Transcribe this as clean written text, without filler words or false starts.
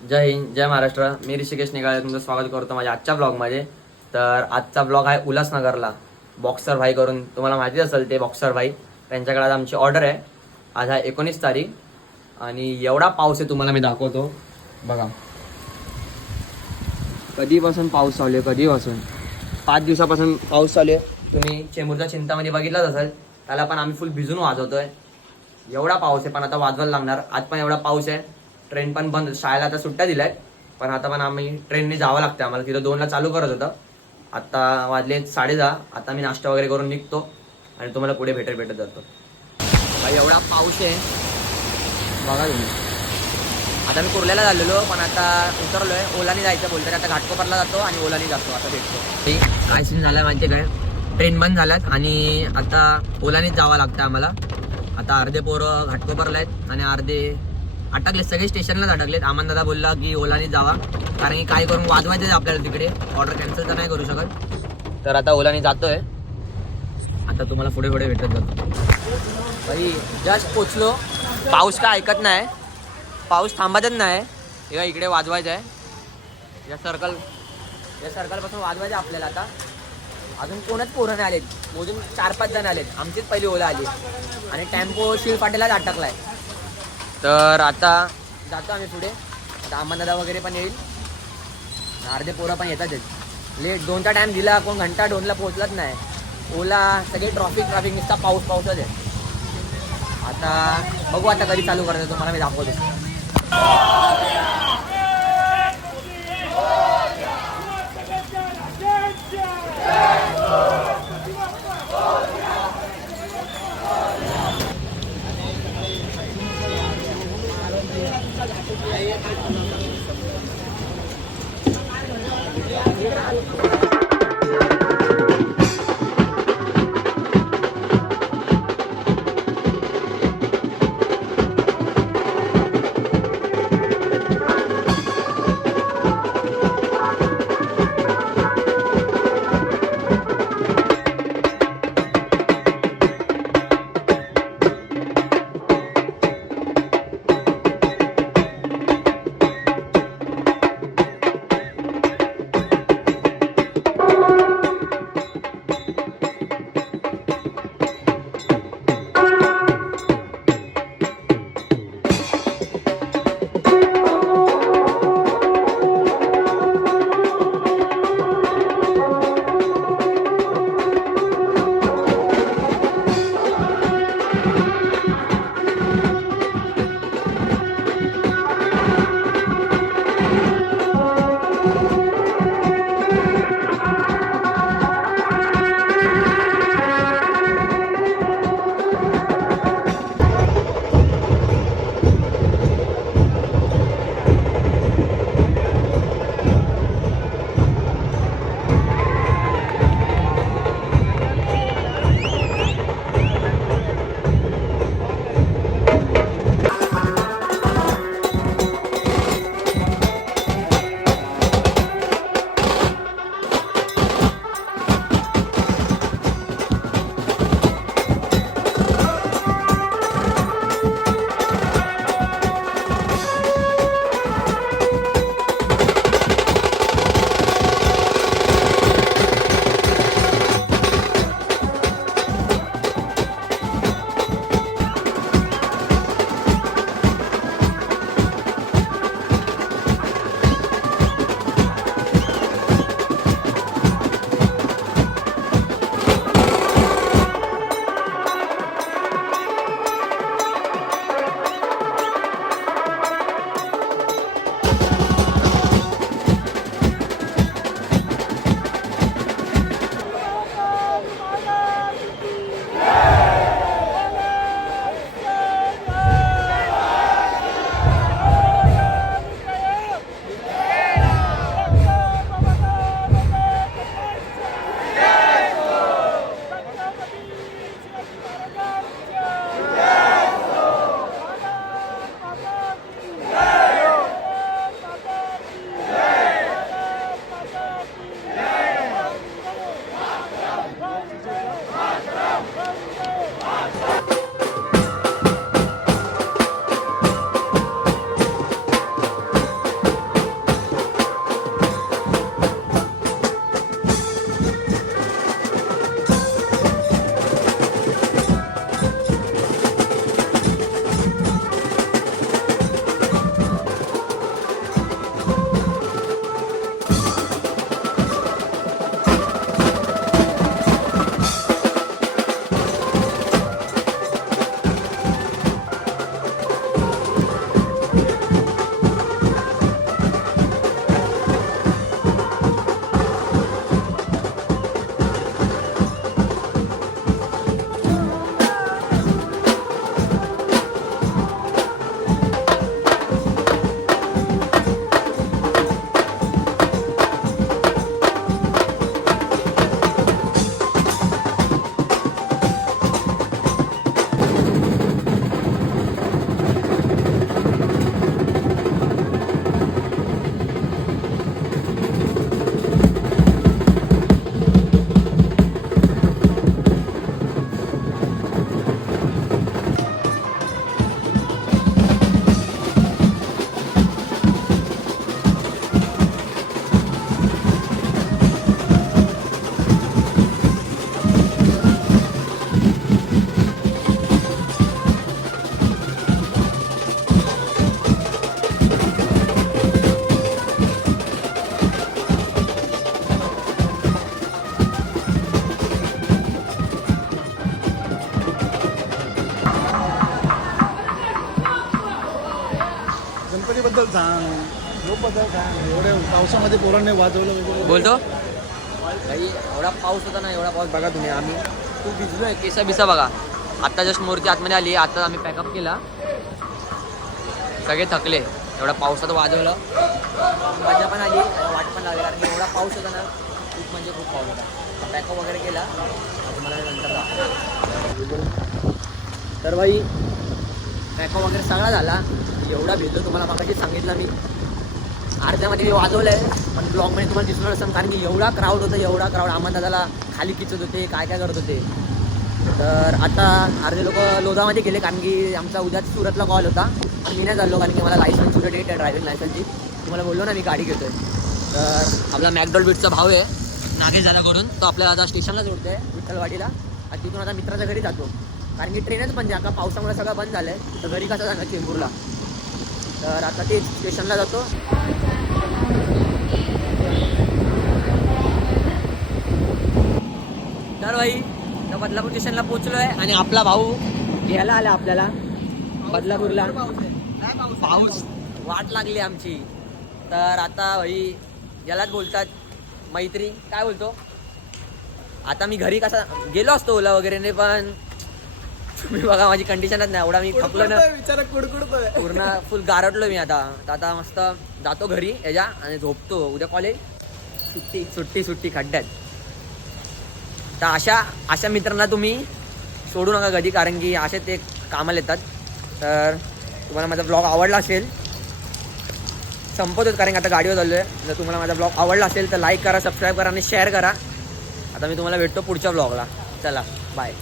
जय हिंद, जय महाराष्ट्र. मी ऋषिकेश निघाले तुमचं स्वागत करतो माझ्या आजच्या ब्लॉगमध्ये. तर आजचा ब्लॉग आहे उल्हासनगरला बॉक्सर भाई करून. तुम्हाला माहिती असेल ते बॉक्सर भाई, त्यांच्याकडे आज आमची ऑर्डर आहे. आज आहे 19 तारीख आणि एवढा पाऊस आहे तुम्हाला मी दाखवतो बघा. कधीपासून पाऊस चालू आहे, कधीपासून 5 दिवसापासून पाऊस चालू आहे. तुम्ही चेंबूरच्या चिंतामध्ये बघितलाच असेल, त्याला पण आम्ही फुल भिजून वाजवतोय. एवढा पाऊस आहे पण आता वाजवायला लागणार. आज पण एवढा पाऊस आहे, ट्रेन पण बंद. शाळेला आता सुट्ट्या दिल्यात पण आता पण आम्ही ट्रेनने जावं लागतं आम्हाला. तिथं 2ला चालू करत होतं, आता वाजले 10:30. आता मी नाश्ता वगैरे करून निघतो आणि तुम्हाला पुढे भेटत जातो. भाई एवढा पाऊस आहे बघा तुम्ही. आता मी कुर्ल्याला झालेलो पण आता उतरलोय. ओलाने जायचं बोलतात, आता घाटकोपरला जातो आणि ओलाने जातो. आता भेटतो. काय सीन झालाय माहिती काय, ट्रेन बंद झाल्यात आणि आता ओलानेच जावं लागतं आम्हाला. आता अर्धे पोरं घाटकोपरला आहेत आणि अर्धे अटकलेत, सगळे स्टेशनलाच अटकलेत. आमान दादा बोलला की ओलाने जावा, कारण की काय करून वाजवायचं आपल्याला तिकडे. ऑर्डर कॅन्सल तर नाही करू शकत. तर आता ओलाने जातोय. आता तुम्हाला पुढे पुढे भेटत जातो. भाई जस्ट पोचलो. पाऊस काय ऐकत नाही, पाऊस थांबतच नाही. हे इकडे वाजवायचं आहे. या सर्कलपासून वाजवायचं आहे आपल्याला. आता अजून कोणच पोरं नाही आलेत, मोजून 4-5 जण आलेत. आमचीच पहिली ओला आली आणि टेम्पो शिळ फाटेलाच अटकलाय. तर आता जातो आम्ही पुढे. आता अहमददादा वगैरे पण येईल, अर्धे पोरं पण येतात. लेट 2चा टाइम दिला, कोण घंटा 2ला पोहोचलाच नाही. ओला सगळे ट्रॉफिक नुसता पाऊसच आहे. आता बघू आता कधी चालू करायचं, तुम्हाला मी दाखवतो. सांग एवढ्या पावसामध्ये पोरांनी वाजवलं वगैरे. बोलतो भाई एवढा पाऊस होता ना, एवढा पाऊस बघा तुम्ही. आम्ही खूप भिजलोय, केसा बिसा बघा. आता जस्ट मूर्ती आतमध्ये आली, आता आम्ही पॅकअप केला. सगळे थकले, एवढा पावसात वाजवलं. मजा पण आली, वाट पण लागली, कारण की एवढा पाऊस होता ना, खूप म्हणजे खूप पाऊस होता. पॅकअप वगैरे केला, तुम्हाला नंतर दाखवतो. तर भाई पॅकअप वगैरे सगळा झाला. एवढा भिजलो तुम्हाला मागाशी सांगितलं मी. अर्ध्यामध्ये मी वाजवलं आहे, पण ब्लॉगमध्ये तुम्हाला दिसणार असेल, कारण की एवढा क्राऊड होता, एवढा क्राऊड. आम्हाला दादाला खाली खिचत होते, काय काय करत होते. तर आता अर्धे लोक लोधामध्ये गेले, कारण की आमचा उद्या सुरतला कॉल होता. पण मी नाही चाललो, कारण की मला लायसन्सची डेट आहे, ड्रायव्हिंग लायसन्सची. तुम्हाला बोललो ना मी गाडी घेतोय. तर आपला मॅकडॉल बीटचा भाव आहे नागेश दादाकडून, तो आपल्याला आता स्टेशनला जोडतो आहे विठ्ठलवाडीला. आणि तिथून आता मित्राच्या घरी जातो, कारण की ट्रेनच बंद आहे. आता पावसामुळे सगळं बंद झालं आहे, तर घरी कसं जाणार चेंबूरला. तर आता ते स्टेशनला जातो. तर भाई तर बदलापूर स्टेशनला पोहोचलो आहे, आणि आपला भाऊ घ्यायला आला आपल्याला बदलापूरला. पाऊस वाट लागली आमची. तर आता भाई यालाच बोलतात मैत्री, काय बोलतो. आता मी घरी कसा गेलो असतो ओला वगैरे, पण तुम्ही बघा माझी कंडिशनच नाही. एवढा मी थकलो ना, पूर्ण फुल गारटलो मी. आता मस्त जातो घरी याच्या, आणि झोपतो. उद्या कॉलेज सुट्टी खड्ड्यात. तर अशा मित्रांना तुम्ही सोडू नका कधी, कारण की असे ते कामाला येतात. तर तुम्हाला माझा ब्लॉग आवडला असेल, संपवतोच कारण की आता गाडीवर चाललो आहे. जर तुम्हाला माझा ब्लॉग आवडला असेल तर लाईक करा, सबस्क्राईब करा आणि शेअर करा. आता मी तुम्हाला भेटतो पुढच्या ब्लॉगला. चला बाय.